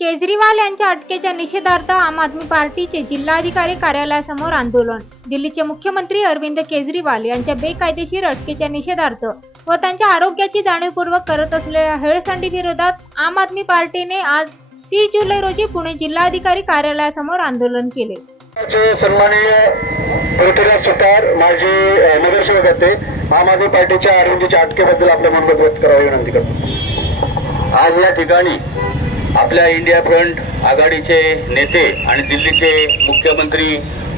केजरीवाल यांच्या अटकेच्या निषेधार्थ आम आदमी पार्टीचे जिल्हाधिकारी कार्यालयासमोर आंदोलन. दिल्लीचे मुख्यमंत्री अरविंद केजरीवाल यांच्या बेकायदेशीर अटकेच्या निषेधार्थ व त्यांच्या आरोग्याची जाणीवपूर्वक करत असलेल्या हेळसांडी विरोधात आम आदमी पार्टीने आज तीस जुलै रोजी पुणे जिल्हाधिकारी कार्यालयासमोर आंदोलन केले. सन्माननीय सुतार माझे अ, नगरसेवक होते आम आदमी पार्टीच्या अरविंदच्या अटकेबद्दल आपलं मनोगत व्यक्त करावे विनंती करतो. आज या ठिकाणी आपल्या इंडिया फ्रंट आघाडीचे नेते आणि दिल्लीचे मुख्यमंत्री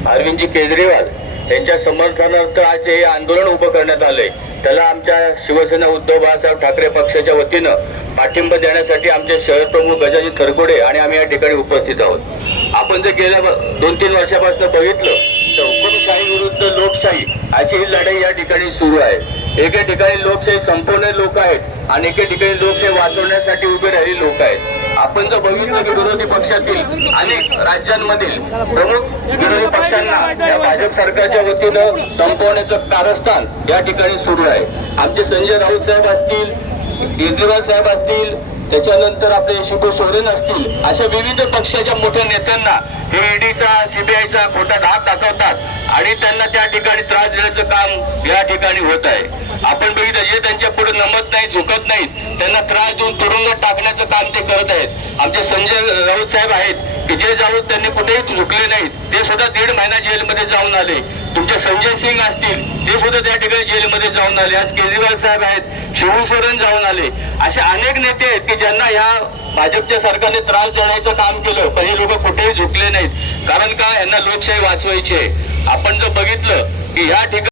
अरविंदजी केजरीवाल यांच्या समर्थनार्थ आज हे आंदोलन उभं करण्यात आलंय. त्याला आमच्या शिवसेना उद्धव बाळासाहेब ठाकरे पक्षाच्या वतीनं पाठिंबा देण्यासाठी आमचे शहर प्रमुख गजाजी थरकोडे आणि आम्ही या ठिकाणी उपस्थित आहोत. आपण जर गेल्या दोन तीन वर्षापासून बघितलं तर हुकुमशाही विरुद्ध लोकशाही अशी ही लढाई या ठिकाणी सुरू आहे. एके ठिकाणी लोकशाही संपवणारे लोक आहेत आणि एके ठिकाणी लोकशाही वाचवण्यासाठी उभे राहिले लोक आहेत. आपण जर बघितलं की विरोधी पक्षातील अनेक राज्यांमधील प्रमुख विरोधी पक्षांना या भाजप सरकारच्या वतीनं संपवण्याचं कारस्थान या ठिकाणी सुरू आहे. आमचे संजय राऊत साहेब असतील केजरीवाल साहेब असतील त्याच्यानंतर आपले शिबू सोरेन असतील अशा विविध पक्षाच्या मोठ्या नेत्यांना हे ईडीचा सीबीआयचा खोटा धाक दाखवतात आणि त्यांना त्या ठिकाणी त्रास देण्याचं काम या ठिकाणी होत आहे. आपण बघितलं जे त्यांच्या पुढे नमत नाही झुकत नाहीत त्यांना त्रास देऊन तुरुंगात टाकण्याचं काम ते करत आहेत. आमचे संजय राऊत साहेब आहेत की जे जाऊन त्यांनी कुठेही झुकले नाहीत ते सुद्धा दीड महिना जेलमध्ये जाऊन आले. तुमचे संजय सिंग असतील ते सुद्धा त्या ठिकाणी जेलमध्ये जाऊन आले. आज केजरीवाल साहेब आहेत शिवू सोरेन जाऊन आले. असे अनेक नेते आहेत की ज्यांना ह्या भाजपच्या सरकारने त्रास देण्याचं काम केलं पण हे लोक कुठेही झुकले नाहीत. कारण का? यांना लोकशाही वाचवायची आहे. आपण जर बघितलं की ह्या ठिकाणी